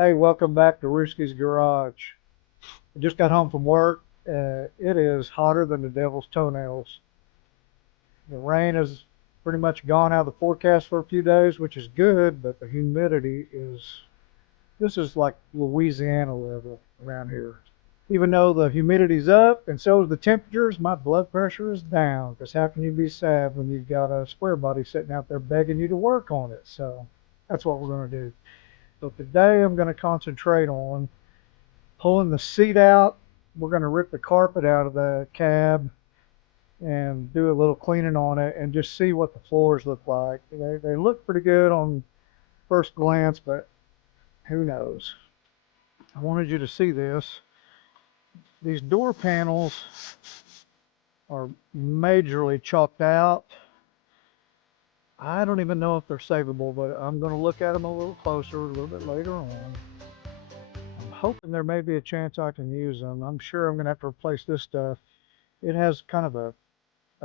Hey, welcome back to Risky's Garage. I just got home from work. It is hotter than the devil's toenails. The rain has pretty much gone out of the forecast for a few days, which is good, but the humidity this is like Louisiana level around here. Even though the humidity's up and so is the temperatures, my blood pressure is down. Because how can you be sad when you've got a square body sitting out there begging you to work on it? So that's what we're going to do. So today I'm going to concentrate on pulling the seat out. We're going to rip the carpet out of the cab and do a little cleaning on it and just see what the floors look like. They look pretty good on first glance, but who knows? I wanted you to see this. These door panels are majorly chalked out. I don't even know if they're savable, but I'm going to look at them a little closer a little bit later on. I'm hoping there may be a chance I can use them. I'm sure I'm going to have to replace this stuff. It has kind of a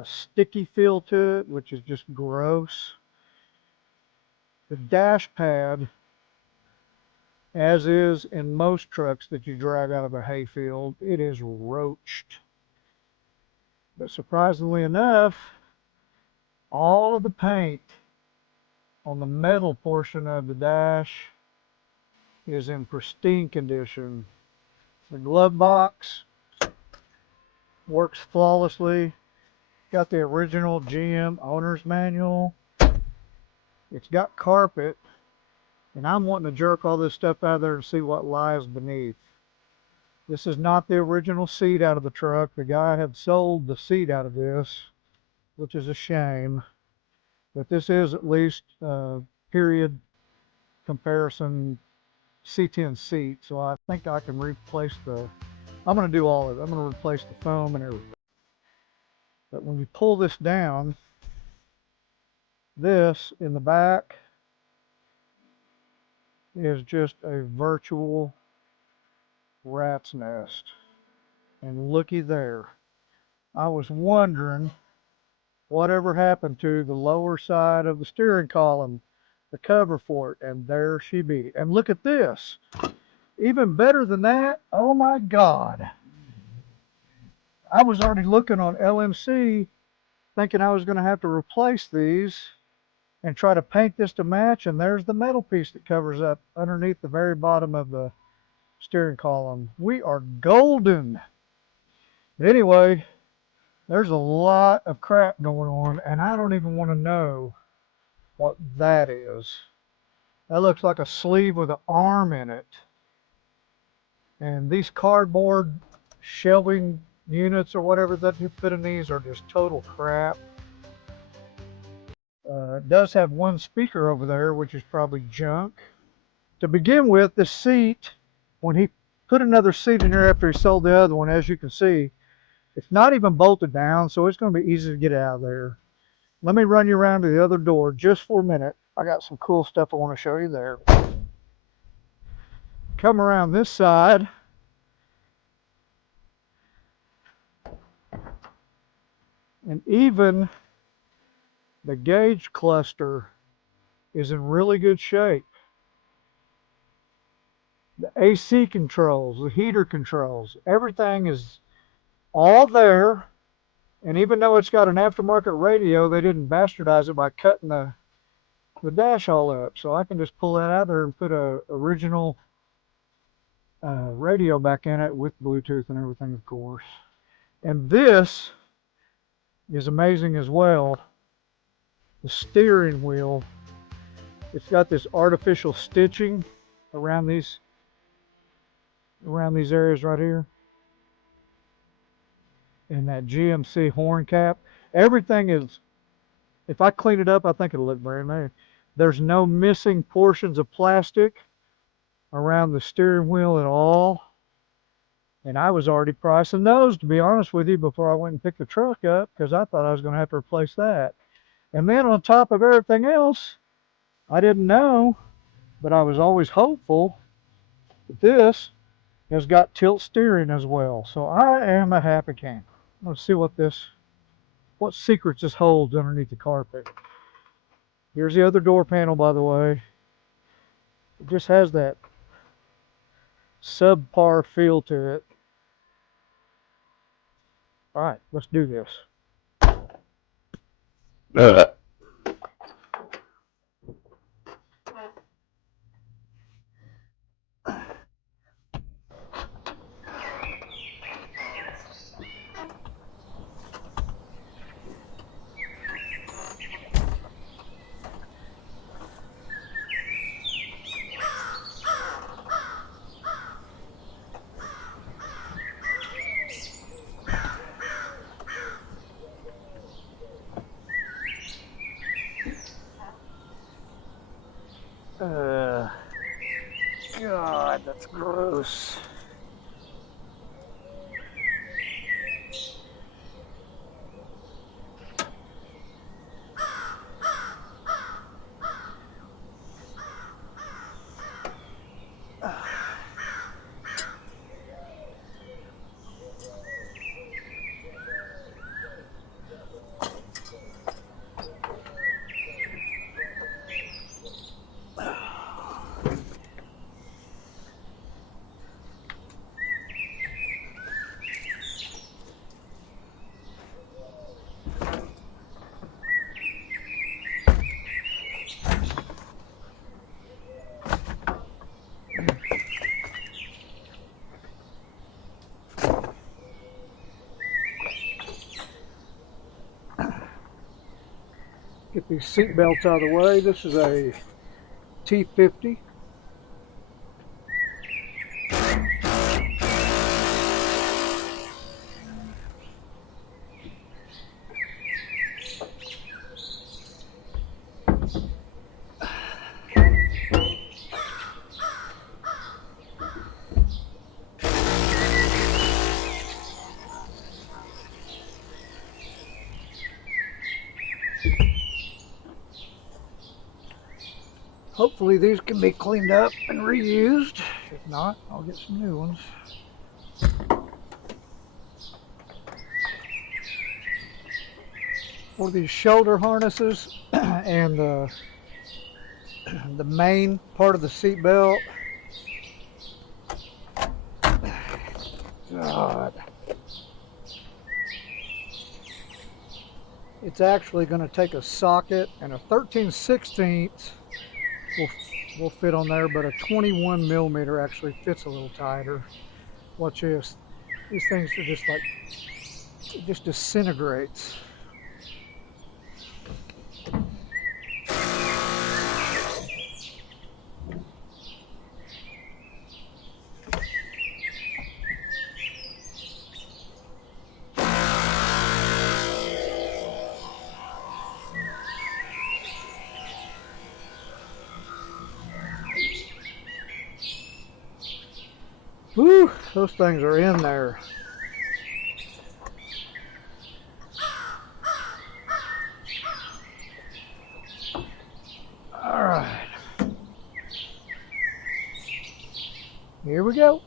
sticky feel to it, which is just gross. The dash pad, as is in most trucks that you drive out of a hayfield, it is roached. But surprisingly enough, all of the paint on the metal portion of the dash is in pristine condition. The glove box works flawlessly. Got the original GM owner's manual. It's got carpet, and I'm wanting to jerk all this stuff out of there and see what lies beneath. This is not the original seat out of the truck. The guy had sold the seat out of this, which is a shame. But this is at least period comparison C10 seat. So I think I can replace I'm going to do all of it. I'm going to replace the foam and everything. But when you pull this down, this in the back is just a virtual rat's nest. And looky there. I was wondering whatever happened to the lower side of the steering column, the cover for it, and there she be. And look at this. Even better than that, oh my God. I was already looking on LMC thinking I was going to have to replace these and try to paint this to match, and there's the metal piece that covers up underneath the very bottom of the steering column. We are golden. But anyway, there's a lot of crap going on, and I don't even want to know what that is. That looks like a sleeve with an arm in it. And these cardboard shelving units or whatever that you fit in these are just total crap. It does have one speaker over there, which is probably junk. To begin with, this seat, when he put another seat in here after he sold the other one, as you can see, it's not even bolted down, so it's going to be easy to get out of there. Let me run you around to the other door just for a minute. I got some cool stuff I want to show you there. Come around this side. And even the gauge cluster is in really good shape. The AC controls, the heater controls, everything is all there. And even though it's got an aftermarket radio, they didn't bastardize it by cutting the dash all up. So I can just pull that out there and put a original radio back in it with Bluetooth and everything, of course. And this is amazing as well. The steering wheel, it's got this artificial stitching around these areas right here. And that GMC horn cap. Everything is, if I clean it up, I think it'll look brand new. There's no missing portions of plastic around the steering wheel at all. And I was already pricing those, to be honest with you, before I went and picked the truck up, because I thought I was going to have to replace that. And then on top of everything else, I didn't know, but I was always hopeful that this has got tilt steering as well. So I am a happy camper. Let's see what secrets this holds underneath the carpet. Here's the other door panel, by the way. It just has that subpar feel to it. All right, let's do this. God, that's gross. Get these seat belts out of the way. This is a T50. Hopefully these can be cleaned up and reused. If not, I'll get some new ones. For these shoulder harnesses and the main part of the seat belt. God. It's actually going to take a socket, and a 13/16 will fit on there, but a 21 millimeter actually fits a little tighter. Watch this. These things are just like, it just disintegrates. Whew, those things are in there. All right. Here we go.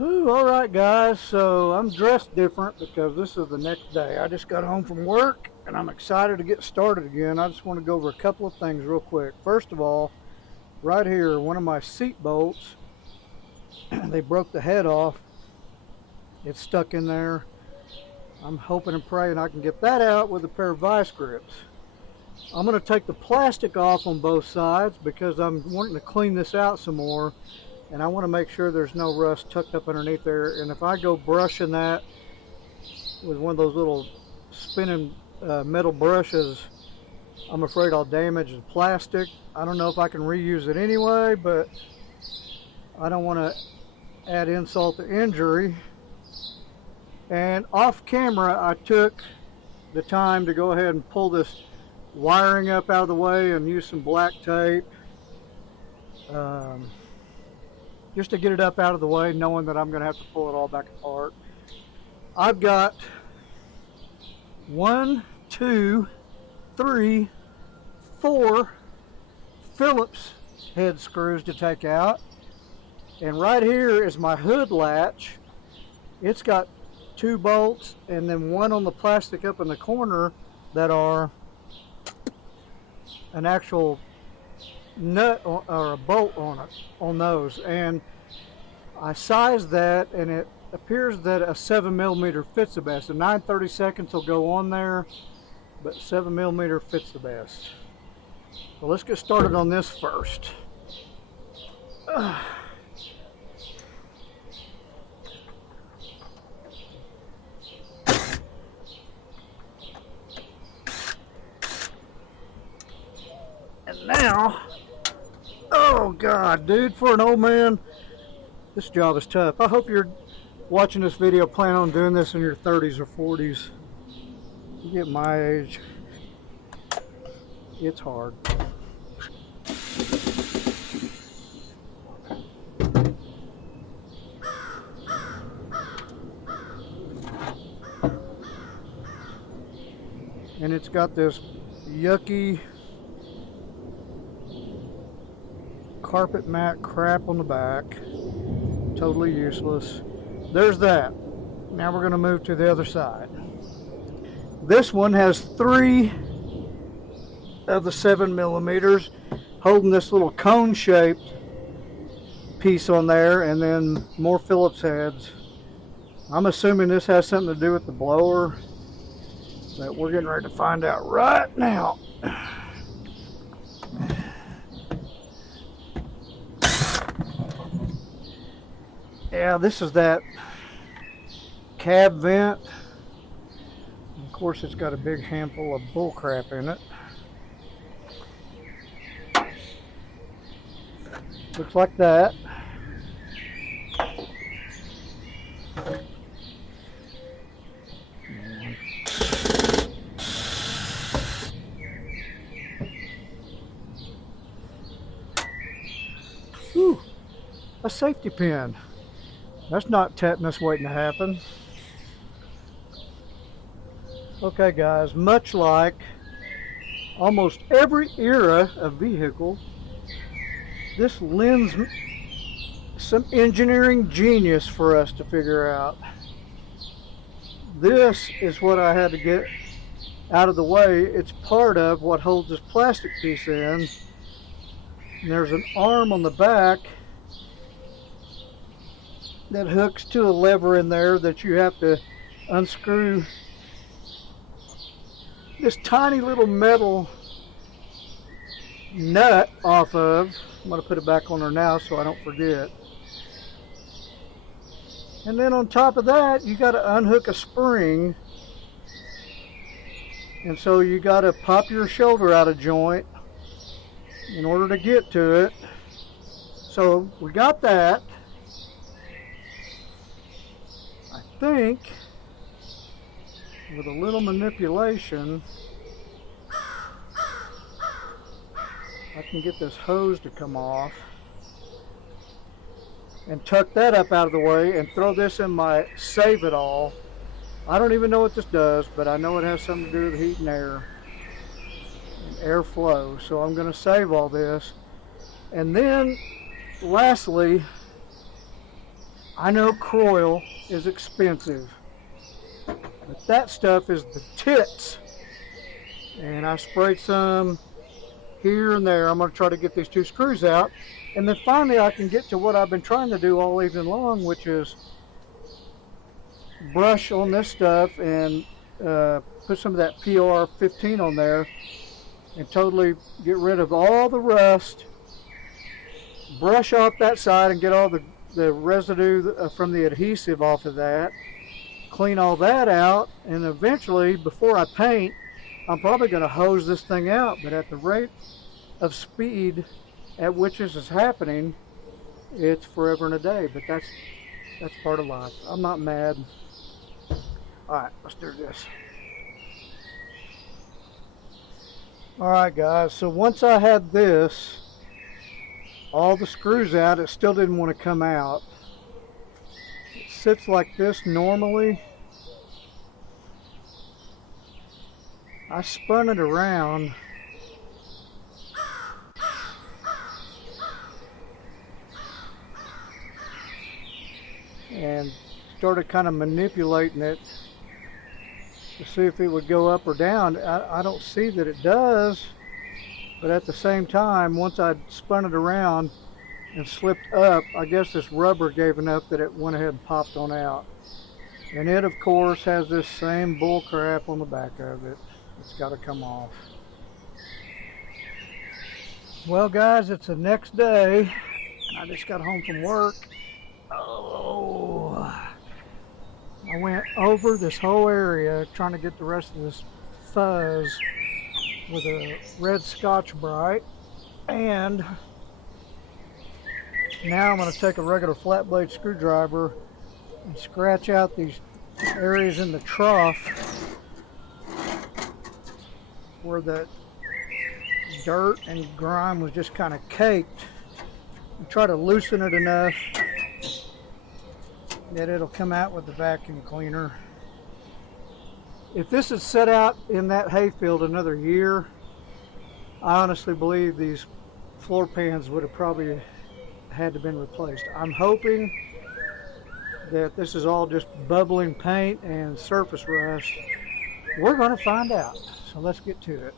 All right, guys, so I'm dressed different because this is the next day. I just got home from work and I'm excited to get started again. I just want to go over a couple of things real quick. First of all, right here, one of my seat bolts, they broke the head off. It's stuck in there. I'm hoping and praying I can get that out with a pair of vice grips. I'm going to take the plastic off on both sides because I'm wanting to clean this out some more. And I want to make sure there's no rust tucked up underneath there. And if I go brushing that with one of those little spinning metal brushes, I'm afraid I'll damage the plastic. I don't know if I can reuse it anyway, but I don't want to add insult to injury. And off camera, I took the time to go ahead and pull this wiring up out of the way and use some black tape. just to get it up out of the way, knowing that I'm going to have to pull it all back apart. I've got 1, 2, 3, 4 Phillips head screws to take out. And right here is my hood latch. It's got 2 bolts and then one on the plastic up in the corner that are an actual nut or a bolt on it, on those. And I sized that, and it appears that a 7mm fits the best. A 9/32 will go on there, but 7mm fits the best. So let's get started on this first. And now, oh God, dude, for an old man, this job is tough. I hope you're watching this video planning on doing this in your 30s or 40s. You get my age, it's hard. And it's got this yucky carpet mat crap on the back. Totally useless. There's that. Now we're going to move to the other side. This one has 3 of the 7mm holding this little cone shaped piece on there, and then more Phillips heads. I'm assuming this has something to do with the blower, but we're getting ready to find out right now. Yeah, this is that cab vent. Of course, it's got a big handful of bull crap in it. Looks like that. Whew, a safety pin. That's not tetanus waiting to happen. Okay guys, much like almost every era of vehicle, this lends some engineering genius for us to figure out. This is what I had to get out of the way. It's part of what holds this plastic piece in. And there's an arm on the back that hooks to a lever in there that you have to unscrew this tiny little metal nut off of. I'm going to put it back on there now so I don't forget. And then on top of that, you got to unhook a spring, and so you got to pop your shoulder out of joint in order to get to it. So we got that. I think with a little manipulation I can get this hose to come off and tuck that up out of the way and throw this in my save it all. I don't even know what this does, but I know it has something to do with heat and air and airflow. So I'm going to save all this. And then lastly, I know Croil is expensive, but that stuff is the tits. And I sprayed some here and there. I'm going to try to get these 2 screws out, and then finally I can get to what I've been trying to do all evening long, which is brush on this stuff and put some of that PR15 on there and totally get rid of all the rust, brush off that side and get all the residue from the adhesive off of that, clean all that out, and eventually, before I paint, I'm probably going to hose this thing out. But at the rate of speed at which this is happening, it's forever and a day. But that's part of life. I'm not mad. Alright, let's do this. Alright guys, so once I had this all the screws out. It still didn't want to come out. It sits like this normally. I spun it around and started kind of manipulating it to see if it would go up or down. I don't see that it does, but at the same time, once I spun it around and slipped up, I guess this rubber gave enough that it went ahead and popped on out. And it, of course, has this same bull crap on the back of it. It's got to come off. Well, guys, it's the next day, and I just got home from work. Oh, I went over this whole area trying to get the rest of this fuzz with a red Scotch-Brite, and now I'm going to take a regular flat blade screwdriver and scratch out these areas in the trough where the dirt and grime was just kind of caked, and try to loosen it enough that it'll come out with the vacuum cleaner. If this is set out in that hayfield another year, I honestly believe these floor pans would have probably had to been replaced. I'm hoping that this is all just bubbling paint and surface rust. We're going to find out, so let's get to it.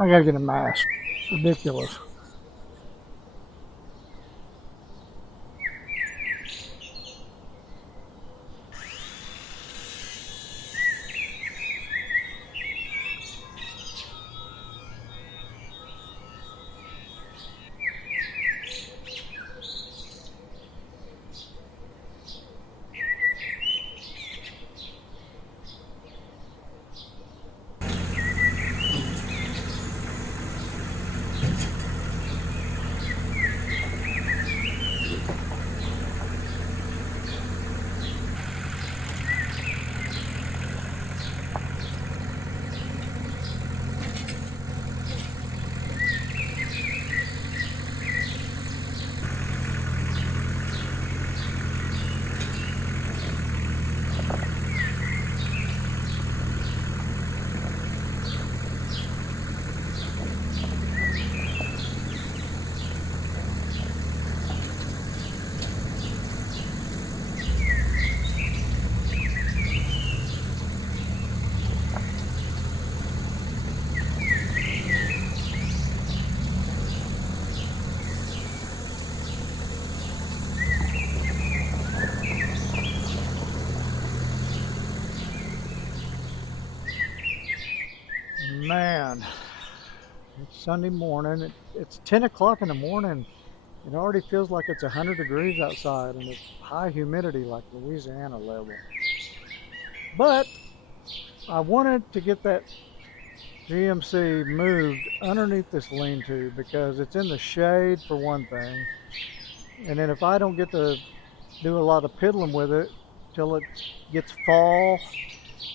I gotta get a mask. Ridiculous. Man, it's Sunday morning. It's 10 o'clock in the morning. It already feels like it's 100 degrees outside and it's high humidity like Louisiana level. But I wanted to get that GMC moved underneath this lean-to because it's in the shade for one thing. And then if I don't get to do a lot of piddling with it till it gets fall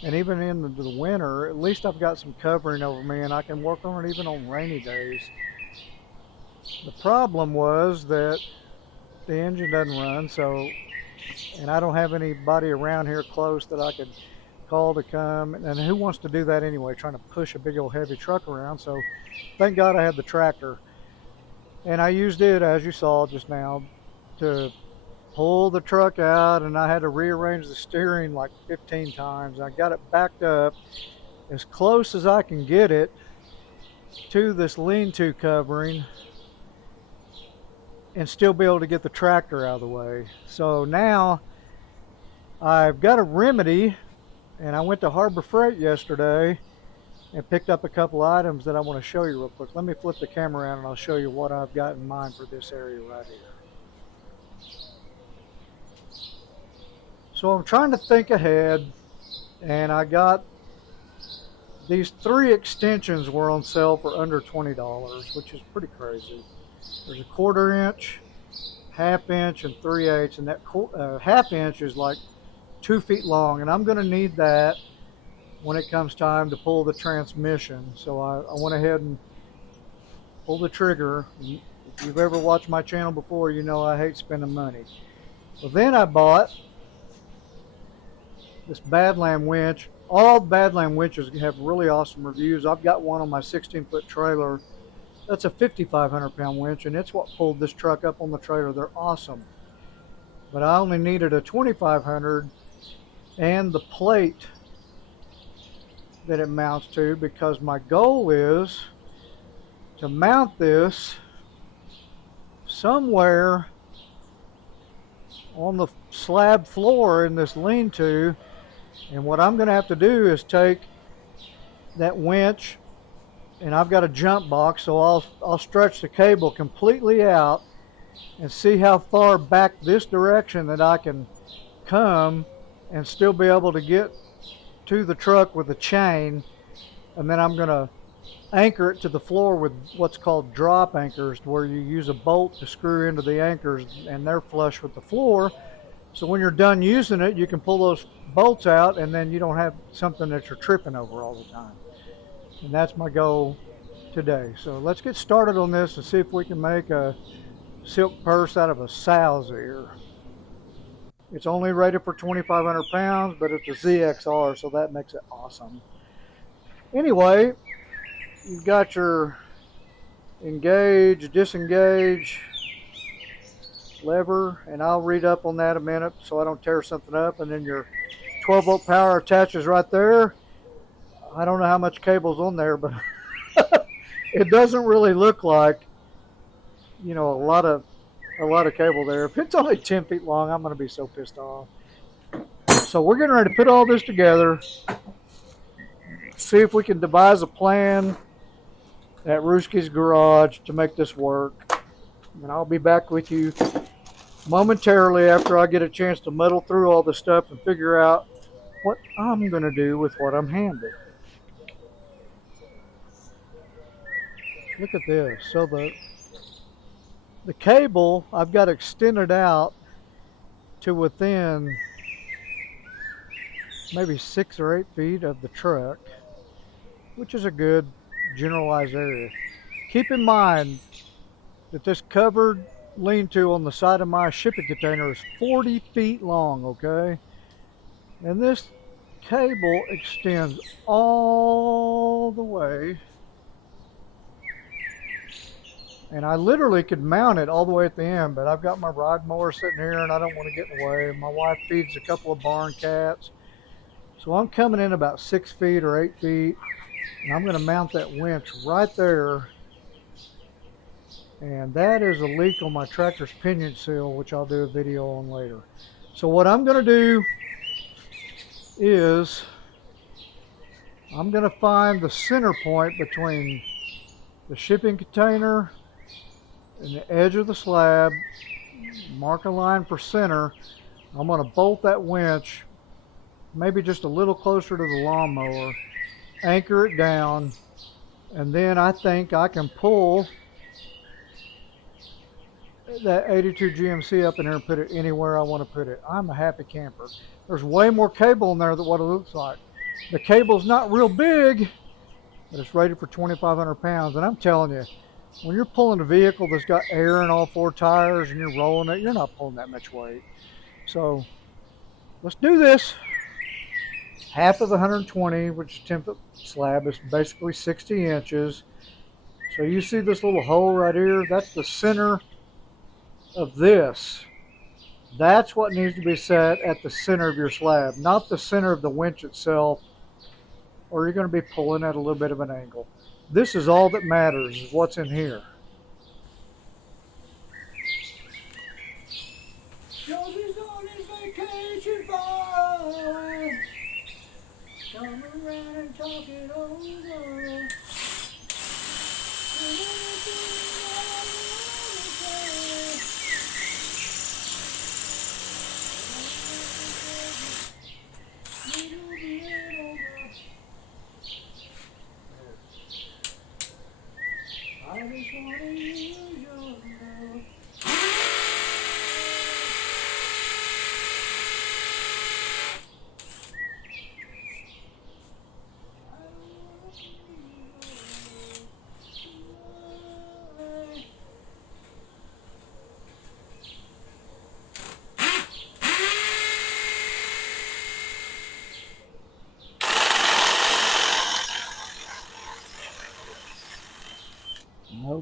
and even into the winter, at least I've got some covering over me and I can work on it even on rainy days. The problem was that the engine doesn't run, and I don't have anybody around here close that I could call to come, and who wants to do that anyway, trying to push a big old heavy truck around. So thank God I had the tractor, and I used it, as you saw just now, to pull the truck out, and I had to rearrange the steering like 15 times. I got it backed up as close as I can get it to this lean-to covering and still be able to get the tractor out of the way. So now I've got a remedy, and I went to Harbor Freight yesterday and picked up a couple items that I want to show you real quick. Let me flip the camera around and I'll show you what I've got in mind for this area right here. So I'm trying to think ahead, and I got These 3 extensions were on sale for under $20, which is pretty crazy. There's a 1/4 inch, 1/2 inch, and 3/8, and that 1/2 inch is like 2 feet long, and I'm going to need that when it comes time to pull the transmission. So I went ahead and pulled the trigger. If you've ever watched my channel before, you know I hate spending money. Well, then I bought this Badland winch. All Badland winches have really awesome reviews. I've got one on my 16-foot trailer. That's a 5,500-pound winch, and it's what pulled this truck up on the trailer. They're awesome. But I only needed a 2,500 and the plate that it mounts to, because my goal is to mount this somewhere on the slab floor in this lean-to. And what I'm going to have to do is take that winch, and I've got a jump box, so I'll stretch the cable completely out and see how far back this direction that I can come and still be able to get to the truck with a chain. And then I'm going to anchor it to the floor with what's called drop anchors, where you use a bolt to screw into the anchors and they're flush with the floor. So when you're done using it, you can pull those bolts out, and then you don't have something that you're tripping over all the time. And that's my goal today. So let's get started on this and see if we can make a silk purse out of a sow's ear. It's only rated for 2,500 pounds, but it's a ZXR, so that makes it awesome. Anyway, you've got your engage, disengage lever, and I'll read up on that in a minute so I don't tear something up. And then your 12-volt power attaches right there. I don't know how much cable's on there, but it doesn't really look like, you know, a lot of cable there. If it's only 10 feet long, I'm going to be so pissed off. So we're getting ready to put all this together, see if we can devise a plan at Rooski's garage to make this work. And I'll be back with you momentarily after I get a chance to muddle through all the stuff and figure out what I'm going to do with what I'm handed. Look at this. So the cable I've got extended out to within maybe 6 or 8 feet of the truck, which is a good generalized area. Keep in mind that this covered lean-to on the side of my shipping container is 40 feet long, okay? And this cable extends all the way, and I literally could mount it all the way at the end, but I've got my ride mower sitting here and I don't want to get in the way. My wife feeds a couple of barn cats, so I'm coming in about 6 feet or 8 feet, and I'm going to mount that winch right there. And that is a leak on my tractor's pinion seal, which I'll do a video on later. So what I'm going to do is I'm going to find the center point between the shipping container and the edge of the slab, mark a line for center. I'm going to bolt that winch maybe just a little closer to the lawnmower, anchor it down, and then I think I can pull that 82 GMC up in there and put it anywhere I want to put it. I'm a happy camper. There's way more cable in there than what it looks like. The cable's not real big, but it's rated for 2,500 pounds. And I'm telling you, when you're pulling a vehicle that's got air in all 4 tires and you're rolling it, you're not pulling that much weight. So let's do this. Half of the 120, which is 10-foot slab, is basically 60 inches. So you see this little hole right here? That's the center of this. That's what needs to be set at the center of your slab, not the center of the winch itself, or you're going to be pulling at a little bit of an angle. This is all that matters, is what's in here. Joey's on his vacation far away. Come around and talk it over.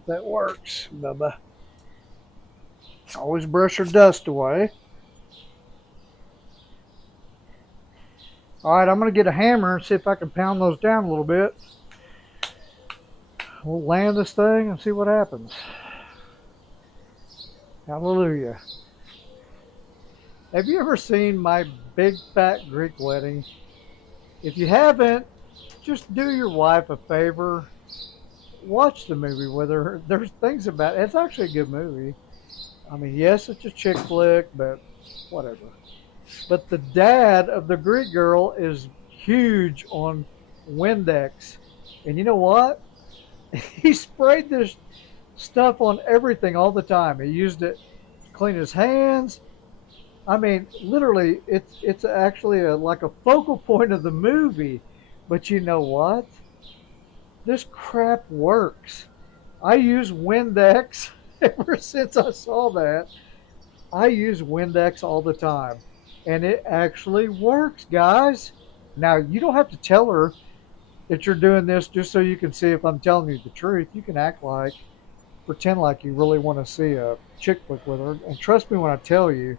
Hope that works, Bubba. Always brush your dust away. All right, I'm going to get a hammer and see if I can pound those down a little bit. We'll land this thing and see what happens. Hallelujah. Have you ever seen My Big Fat Greek Wedding? If you haven't, just do your wife a favor. Watch the movie with her. There's things about it. It's actually a good movie. I mean, yes, it's a chick flick, but whatever. But the dad of the Greek girl is huge on Windex. And you know what? He sprayed this stuff on everything all the time. He used it to clean his hands. I mean, literally, it's actually like a focal point of the movie. But you know what? This crap works. I use Windex ever since I saw that. I use Windex all the time, and it actually works, guys. Now, you don't have to tell her that you're doing this just so you can see if I'm telling you the truth. You can pretend like you really want to see a chick flick with her. And trust me when I tell you,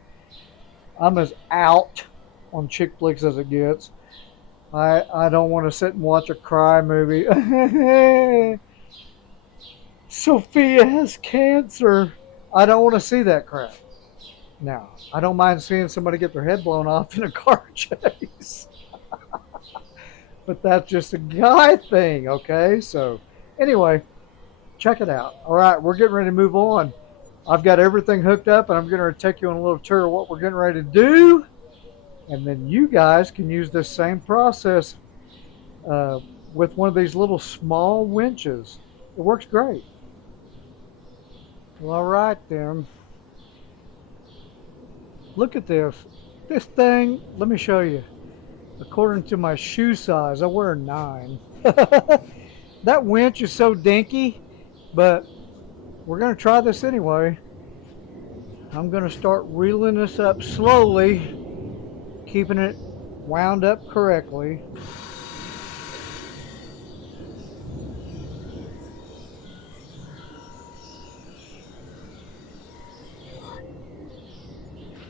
I'm as out on chick flicks as it gets. I don't want to sit and watch a cry movie. Sophia has cancer. I don't want to see that crap. Now, I don't mind seeing somebody get their head blown off in a car chase. But that's just a guy thing, okay? So, anyway, check it out. All right, we're getting ready to move on. I've got everything hooked up, and I'm going to take you on a little tour of what we're getting ready to do. And then you guys can use this same process uh, with one of these little small winches. It works great. Well, all right, then. Look at this. This thing, let me show you. According to my shoe size, I wear a 9. That winch is so dinky, but we're going to try this anyway. I'm going to start reeling this up slowly, keeping it wound up correctly.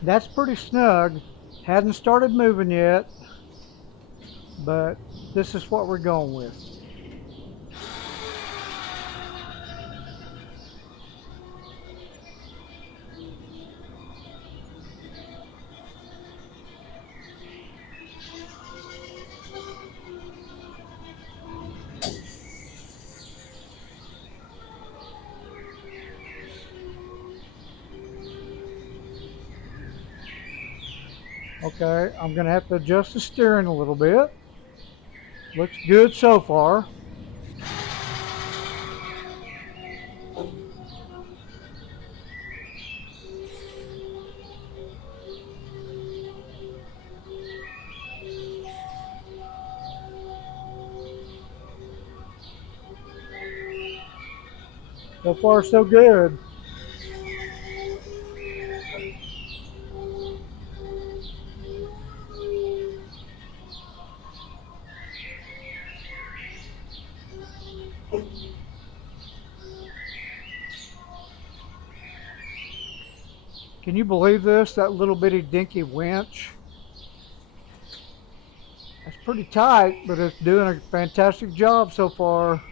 That's pretty snug. Hasn't started moving yet, but this is what we're going with. Okay, I'm going to have to adjust the steering a little bit. Looks good so far. So far, so good. Can you believe this? That little bitty dinky winch. That's pretty tight, but it's doing a fantastic job so far.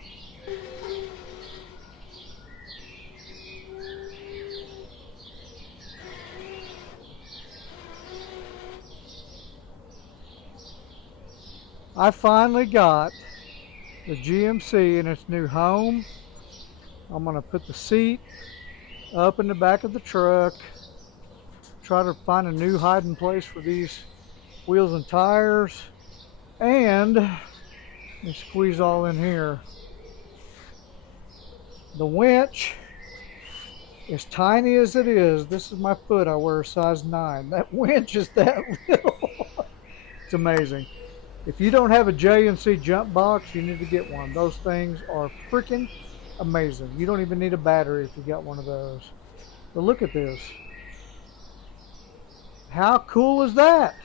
I finally got the GMC in its new home. I'm going to put the seat up in the back of the truck. Try to find a new hiding place for these wheels and tires. And let me squeeze all in here. The winch, as tiny as it is, this is my foot, I wear a size 9. That winch is that little. It's amazing. If you don't have a J&C jump box, you need to get one. Those things are freaking amazing. You don't even need a battery if you got one of those. But look at this. How cool is that?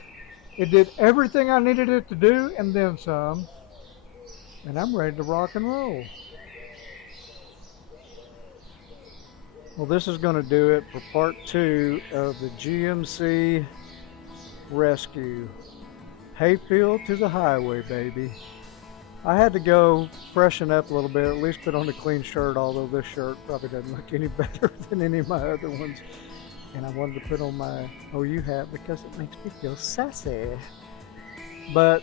It did everything I needed it to do and then some. And I'm ready to rock and roll. Well, this is going to do it for part 2 of the GMC rescue. Hayfield to the highway, baby. I had to go freshen up a little bit, at least put on a clean shirt, although this shirt probably doesn't look any better than any of my other ones. And I wanted to put on my OU hat because it makes me feel sassy. But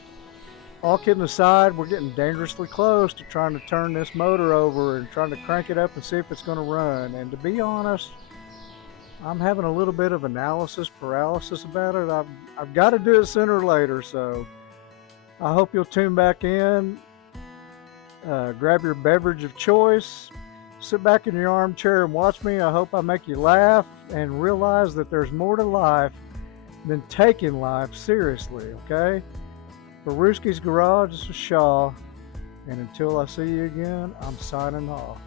all kidding aside, we're getting dangerously close to trying to turn this motor over and trying to crank it up and see if it's going to run. And to be honest, I'm having a little bit of analysis paralysis about it. I've got to do it sooner or later, so I hope you'll tune back in. Grab your beverage of choice, sit back in your armchair and watch me. I hope I make you laugh and realize that there's more to life than taking life seriously, okay? For Rooski's Garage, this is Shaw, and until I see you again, I'm signing off.